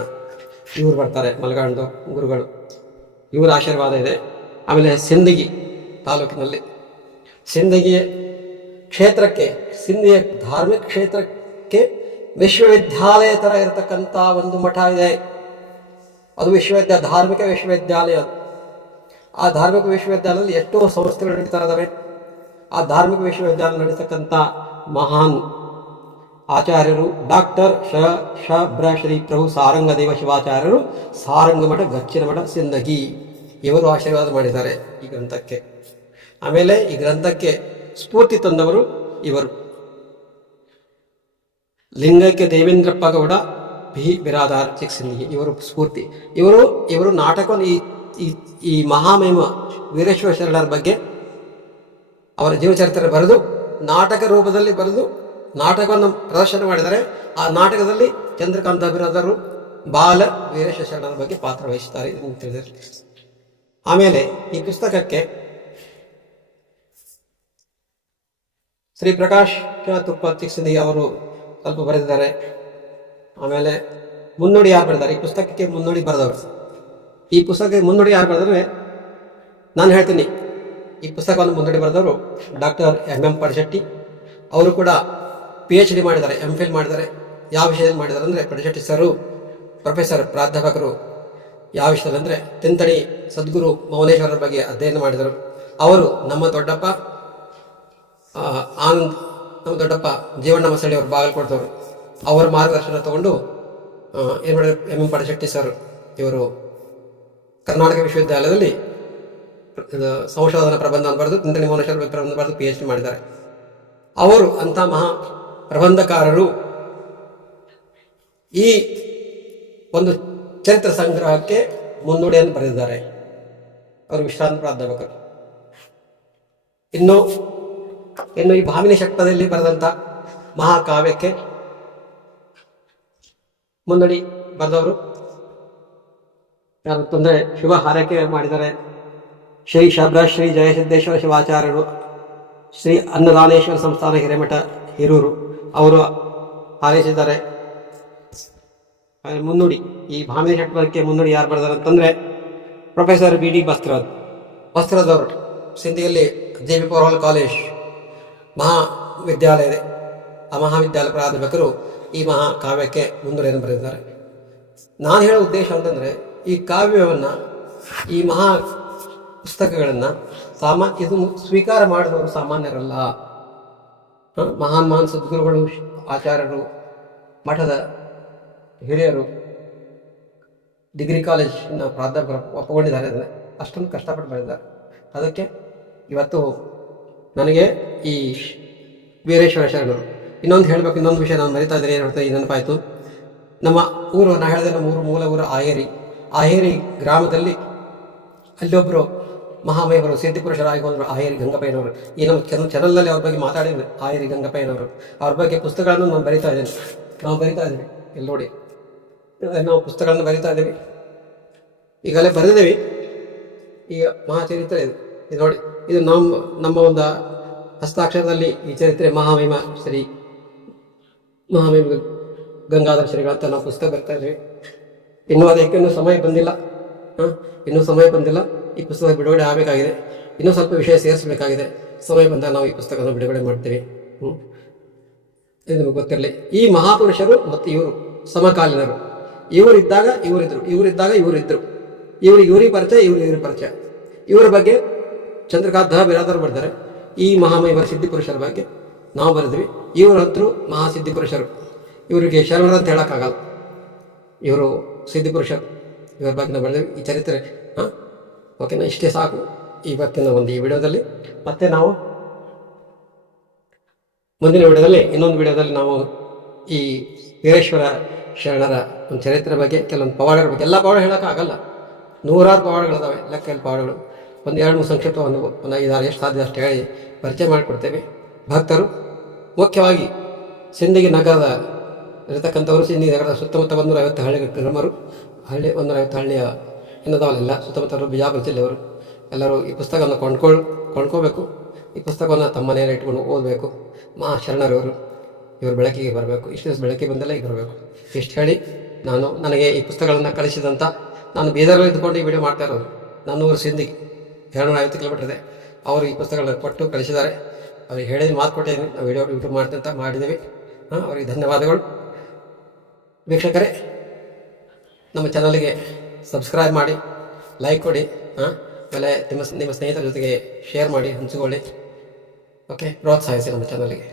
ಇವರು ಬರ್ತಾರೆ, ಮಲ್ಲಘಾಣದ ಗುರುಗಳು, ಇವರ ಆಶೀರ್ವಾದ ಇದೆ. ಆಮೇಲೆ ಸಿಂದಗಿ ತಾಲೂಕಿನಲ್ಲಿ ಸಿಂದಗಿ ಕ್ಷೇತ್ರಕ್ಕೆ, ಸಿಂಧಿಯ ಧಾರ್ಮಿಕ ಕ್ಷೇತ್ರಕ್ಕೆ ವಿಶ್ವವಿದ್ಯಾಲಯ ಥರ ಇರತಕ್ಕಂಥ ಒಂದು ಮಠ ಇದೆ. ಅದು ಧಾರ್ಮಿಕ ವಿಶ್ವವಿದ್ಯಾಲಯ. ಆ ಧಾರ್ಮಿಕ ವಿಶ್ವವಿದ್ಯಾಲಯದಲ್ಲಿ ಎಷ್ಟೋ ಸಂಸ್ಥೆಗಳು ನಡೀತಾ ಇದ್ದಾವೆ. ಆ ಧಾರ್ಮಿಕ ವಿಶ್ವವಿದ್ಯಾಲಯ ನಡೀತಕ್ಕಂಥ ಮಹಾನ್ ಆಚಾರ್ಯರು ಡಾಕ್ಟರ್ ಶ್ರೀ ಪ್ರಭು ಸಾರಂಗದೇವ ಶಿವಾಚಾರ್ಯರು, ಸಾರಂಗ ಮಠ, ಗಚ್ಚಿನ ಮಠ, ಸಿಂದಗಿ, ಇವರು ಆಶೀರ್ವಾದ ಮಾಡಿದ್ದಾರೆ ಈ ಗ್ರಂಥಕ್ಕೆ. ಆಮೇಲೆ ಈ ಗ್ರಂಥಕ್ಕೆ ಸ್ಫೂರ್ತಿ ತಂದವರು ಇವರು, ಲಿಂಗೈಕ್ಯ ದೇವೇಂದ್ರಪ್ಪ ಗೌಡ, ಬಿರಾದಾರ್, ಸಿಂದಗಿ, ಇವರು ಸ್ಫೂರ್ತಿ. ಇವರು ನಾಟಕವನ್ನು ಈ ಮಹಾಮಹಿಮ ವೀರೇಶ್ವರ ಶರಣರ ಬಗ್ಗೆ ಅವರ ಜೀವಚರಿತ್ರೆ ಬರೆದು ನಾಟಕ ರೂಪದಲ್ಲಿ ಬರೆದು ನಾಟಕವನ್ನು ಪ್ರದರ್ಶನ ಮಾಡಿದ್ದಾರೆ. ಆ ನಾಟಕದಲ್ಲಿ ಚಂದ್ರಕಾಂತ ಬಿರಾದರು ಬಾಲ ವೀರೇಶ್ವರ ಶರಣರ ಬಗ್ಗೆ ಪಾತ್ರ ವಹಿಸುತ್ತಾರೆ ಎಂದು ತಿಳಿದರೆ. ಆಮೇಲೆ ಈ ಪುಸ್ತಕಕ್ಕೆ ಶ್ರೀ ಪ್ರಕಾಶ್ ತುಪ್ಪತ್ತಿ ಸಿಂಧಿ ಅವರು ಸ್ವಲ್ಪ ಬರೆದಿದ್ದಾರೆ. ಆಮೇಲೆ ಮುನ್ನುಡಿ ಯಾರು ಬರೆದಿದ್ದಾರೆ, ಈ ಪುಸ್ತಕಕ್ಕೆ ಮುನ್ನುಡಿ ಬರೆದವರು, ಈ ಪುಸ್ತಕಕ್ಕೆ ಮುನ್ನುಡಿ ಯಾರು ಬರೆದರೆ ನಾನು ಹೇಳ್ತೀನಿ. ಈ ಪುಸ್ತಕವನ್ನು ಮುನ್ನುಡಿ ಬರೆದವರು ಡಾಕ್ಟರ್ ಎಂ ಪಡಶೆಟ್ಟಿ. ಅವರು ಕೂಡ PhD ಮಾಡಿದ್ದಾರೆ, MPhil ಮಾಡಿದ್ದಾರೆ. ಯಾವ ವಿಷಯದಲ್ಲಿ ಮಾಡಿದ್ದಾರೆ ಅಂದರೆ, ಪಡಶೆಟ್ಟಿ ಸರು ಪ್ರೊಫೆಸರ್, ಪ್ರಾಧ್ಯಾಪಕರು. ಯಾವ ವಿಷಯದಲ್ಲಿ ಅಂದರೆ ತಿಂತಣಿ ಸದ್ಗುರು ಮೌನೇಶ್ವರರ ಬಗ್ಗೆ ಅಧ್ಯಯನ ಮಾಡಿದರು. ಅವರು ನಮ್ಮ ದೊಡ್ಡಪ್ಪ ಜೀವಣ್ಣ ಮಸಳಿ ಅವರು, ಬಾಗಲಕೋಟದವರು. ಅವರ ಮಾರ್ಗದರ್ಶನ ತಗೊಂಡು ಏನು ಮಾಡಿದ್ರು ಎಂ ಪಡಶೆಟ್ಟಿ ಸರ್. ಇವರು ಕರ್ನಾಟಕ ವಿಶ್ವವಿದ್ಯಾಲಯದಲ್ಲಿ ಸಂಶೋಧನಾ ಪ್ರಬಂಧವನ್ನು ಬರೆದು, ತಿಂತಣಿ ಮೌನೇಶ್ವರ ಪ್ರಬಂಧ ಬರೆದು PhD ಮಾಡಿದ್ದಾರೆ. ಅವರು ಅಂಥ ಮಹಾ ಪ್ರಬಂಧಕಾರರು ಈ ಒಂದು ಚರಿತ್ರ ಸಂಗ್ರಹಕ್ಕೆ ಮುನ್ನುಡಿಯನ್ನು ಬರೆದಿದ್ದಾರೆ. ಅವರು ವಿಶ್ರಾಂತ ಪ್ರಾಧ್ಯಾಪಕರು. ಇನ್ನು ಈ ಭಾಮಿನಿ ಷಟ್ಪದಿಯಲ್ಲಿ ಬರೆದಂಥ ಮಹಾಕಾವ್ಯಕ್ಕೆ ಮುನ್ನುಡಿ ಬರೆದವರು ಯಾರು ತೊಂದರೆ ಶುಭ ಹಾರೈಕೆ ಮಾಡಿದ್ದಾರೆ. ಶ್ರೀ ಶ್ರೀ ಜಯಸಿದ್ದೇಶ್ವರ ಶಿವಾಚಾರ್ಯರು, ಶ್ರೀ ಅನ್ನದಾನೇಶ್ವರ ಸಂಸ್ಥಾನ ಹಿರೇಮಠ ಹಿರೂರು, ಅವರು ಹಾರೈಸಿದ್ದಾರೆ. ಮುನ್ನುಡಿ, ಈ ಭಾಮಿನಿ ಷಟ್ಪದಿಕ್ಕೆ ಮುನ್ನುಡಿ ಯಾರು ಬರ್ದಾರೆ ಅಂತಂದರೆ ಪ್ರೊಫೆಸರ್ ಬಿ ಡಿ ವಸ್ತ್ರದವರು. ಸಿಂಧಿಯಲ್ಲಿ ಜೆ ಬಿ ಪೋರ್ವಾಲ್ ಕಾಲೇಜ್ ಮಹಾವಿದ್ಯಾಲಯ ಇದೆ. ಆ ಮಹಾವಿದ್ಯಾಲಯ ಪ್ರಾಧ್ಯಾಪಕರು ಈ ಮಹಾಕಾವ್ಯಕ್ಕೆ ಮುನ್ನುಡಿಯನ್ನು ಬರೆದಿದ್ದಾರೆ. ನಾನು ಹೇಳೋ ಉದ್ದೇಶ ಅಂತಂದರೆ, ಈ ಕಾವ್ಯವನ್ನು, ಈ ಮಹಾ ಪುಸ್ತಕಗಳನ್ನು ಇದು ಸ್ವೀಕಾರ ಮಾಡಿದವರು ಸಾಮಾನ್ಯರಲ್ಲ. ಮಹಾನ್ ಸದ್ಗುರುಗಳು, ಆಚಾರ್ಯರು, ಮಠದ ಹಿರಿಯರು, ಡಿಗ್ರಿ ಕಾಲೇಜಿನ ಪ್ರಾಧ್ಯಾಪಕರು ಒಪ್ಪಿಕೊಂಡಿದ್ದಾರೆ. ಅದನ್ನು ಅಷ್ಟೊಂದು ಕಷ್ಟಪಟ್ಟು ಬರೆದಿದ್ದಾರೆ. ಅದಕ್ಕೆ ಇವತ್ತು ನನಗೆ ಈ ವೀರೇಶ್ವರ ಶರಣರು ಇನ್ನೊಂದು ಹೇಳಬೇಕು. ಇನ್ನೊಂದು ವಿಷಯ ನಾನು ಮರಿತಾ ಇದ್ದೀನಿ, ಏನು ಹೇಳ್ತಾ ನೆನಪಾಯಿತು. ನಮ್ಮ ಊರು, ನಾನು ಹೇಳಿದೆ ನಮ್ಮ ಊರು ಮೂಲ ಊರು ಆಹೇರಿ ಗ್ರಾಮದಲ್ಲಿ ಅಲ್ಲೊಬ್ಬರು ಮಹಾಮಹಿಮರು ಸಿದ್ಧಿಪುರುಷರಾಗಿ ಹೋದರು, ಆಹೇರಿ ಗಂಗಪ್ಪಯ್ಯನವರು. ಈ ನಮ್ಮ ಚಾನಲ್ನಲ್ಲಿ ಅವ್ರ ಬಗ್ಗೆ ಮಾತಾಡಿದ್ವಿ, ಆಹೇರಿ ಗಂಗಪ್ಪಯ್ಯನವರು. ಅವ್ರ ಬಗ್ಗೆ ಪುಸ್ತಕಗಳನ್ನು ನಾವು ಬರಿತಾ ಇದ್ದೀವಿ. ಇಲ್ಲಿ ನೋಡಿ, ನಾವು ಪುಸ್ತಕಗಳನ್ನು ಬರಿತಾ ಇದ್ದೀವಿ, ಈಗಲೇ ಬರೆದಿದ್ದೀವಿ. ಈಗ ಮಹಾಚರಿತ್ರೆ ಇದು ನೋಡಿ, ಇದು ನಮ್ಮ ಒಂದು ಹಸ್ತಾಕ್ಷರದಲ್ಲಿ ಈ ಚರಿತ್ರೆ ಮಹಾಮಹಿಮ ಗಂಗಾಧರ ಶ್ರೀಗಳಂತ ನಾವು ಪುಸ್ತಕ ಬರ್ತಾ ಇದ್ದೀವಿ. ಇನ್ನೂ ಅದಕ್ಕೆ ಸಮಯ ಬಂದಿಲ್ಲ. ಸಮಯ ಬಂದಿಲ್ಲ. ಈ ಪುಸ್ತಕ ಬಿಡುಗಡೆ ಆಗಬೇಕಾಗಿದೆ. ಇನ್ನೂ ಸ್ವಲ್ಪ ವಿಷಯ ಸೇರಿಸಬೇಕಾಗಿದೆ. ಸಮಯ ಬಂದಾಗ ನಾವು ಈ ಪುಸ್ತಕವನ್ನು ಬಿಡುಗಡೆ ಮಾಡ್ತೀವಿ. ಇದು ನಿಮಗೆ ಗೊತ್ತಿರಲಿ. ಈ ಮಹಾಪುರುಷರು ಮತ್ತು ಇವರು ಸಮಕಾಲೀನರು. ಇವರಿದ್ದಾಗ ಇವರಿದ್ದರು. ಇವರಿಗೆ ಪರಿಚಯ, ಇವ್ರಿಗೆ ಪರಿಚಯ. ಇವರ ಬಗ್ಗೆ ಚಂದ್ರಕಾಂತ ಬಿರಾದರ್ ಬರೆದಾರೆ. ಈ ಮಹಾಮಹಿಮರ ಸಿದ್ಧಿಪುರುಷರ ಬಗ್ಗೆ ನಾವು ಬರೆದ್ವಿ. ಇವರಂತರೂ ಮಹಾಸಿದ್ಧಿಪುರುಷರು. ಇವರಿಗೆ ಶರಣರು ಅಂತ ಹೇಳೋಕ್ಕಾಗಲ್ಲ, ಇವರು ಸಿದ್ಧಿಪುರುಷರು. ಇವರ ಬಗ್ಗೆ ನಾವು ಬರೆದ್ವಿ ಈ ಚರಿತ್ರೆ. ಓಕೆನಾ? ಇಷ್ಟೇ ಸಾಕು ಇವತ್ತಿನ ಈ ವಿಡಿಯೋದಲ್ಲಿ. ಮತ್ತೆ ನಾವು ಮುಂದಿನ ವಿಡಿಯೋದಲ್ಲಿ, ಇನ್ನೊಂದು ವಿಡಿಯೋದಲ್ಲಿ ನಾವು ಈ ವೀರೇಶ್ವರ ಶರಣರ ಒಂದು ಚರಿತ್ರೆ ಬಗ್ಗೆ, ಕೆಲವೊಂದು ಪವಾಡಗಳ ಬಗ್ಗೆ, ಎಲ್ಲ ಪವಾಡ ಹೇಳೋಕ್ಕಾಗಲ್ಲ, ನೂರಾರು ಪವಾಡಗಳಿದ್ದಾವೆ, ಲೆಕ್ಕಲ್ಲಿ ಪವಾಡಗಳು. ಒಂದು 2-3 ಸಂಕ್ಷಿಪ್ತ, ಒಂದು 5-6 ಎಷ್ಟು ಸಾಧ್ಯ ಅಷ್ಟು ಹೇಳಿ ಪರಿಚಯ ಮಾಡಿಕೊಡ್ತೇವೆ. ಭಕ್ತರು ಮುಖ್ಯವಾಗಿ ಸಿಂದಗಿ ನಗರದ ಇರತಕ್ಕಂಥವರು, ಸಿಂದಗಿ ನಗರದ ಸುತ್ತಮುತ್ತ 150 ಹಳ್ಳಿಗಳ ಗ್ರಾಮರು, 150 ಹಳ್ಳಿಯ ಏನದಾವಲ್ಲ ಸುತ್ತಮುತ್ತ ಬಿಜಾಪುರ ಜಿಲ್ಲೆಯವರು ಎಲ್ಲರೂ ಈ ಪುಸ್ತಕವನ್ನು ಕೊಂಡ್ಕೋಬೇಕು. ಈ ಪುಸ್ತಕವನ್ನು ತಮ್ಮ ಮನೆಯಲ್ಲಿ ಇಟ್ಕೊಂಡು ಓದಬೇಕು. ಶರಣರವರು ಇವರು ಬೆಳಕಿಗೆ ಬರಬೇಕು. ಇಷ್ಟು ದಿವಸ ಬೆಳಕಿಗೆ ಬಂದಲ್ಲ ಈಗ ಬರಬೇಕು. ಇಷ್ಟು ಹೇಳಿ ನನಗೆ ಈ ಪುಸ್ತಕಗಳನ್ನು ಕಳಿಸಿದಂಥ, ನಾನು ಬೀದರಲ್ಲಿ ಇದ್ದುಕೊಂಡು ಈ ವಿಡಿಯೋ ಮಾಡ್ತಾ ಇರೋದು. ನನ್ನೂರು ಸಿಂದಗಿ 250 ಕಿಲೋಮೀಟರ್ ಇದೆ. ಅವರು ಈ ಪುಸ್ತಕಗಳನ್ನು ಕೊಟ್ಟು ಕಳಿಸಿದ್ದಾರೆ. ಅವ್ರಿಗೆ ಹೇಳಿದ ಮಾತು ಕೊಟ್ಟಿದ್ದೀನಿ, ನಾವು ಯೂಟ್ಯೂಬ್ ಮಾಡ್ತಂತ ಮಾಡಿದ್ದೀವಿ. ಅವರಿಗೆ ಧನ್ಯವಾದಗಳು. ವೀಕ್ಷಕರೇ, ನಮ್ಮ ಚಾನಲ್ಗೆ ಸಬ್ಸ್ಕ್ರೈಬ್ ಮಾಡಿ, ಲೈಕ್ ಕೊಡಿ. ಆಮೇಲೆ ನಿಮ್ಮ ಸ್ನೇಹಿತರ ಜೊತೆಗೆ ಶೇರ್ ಮಾಡಿ, ಹಂಚಿಕೊಳ್ಳಿ. ಓಕೆ, ಪ್ರೋತ್ಸಾಹಿಸಿ ನಮ್ಮ ಚಾನಲ್ಗೆ.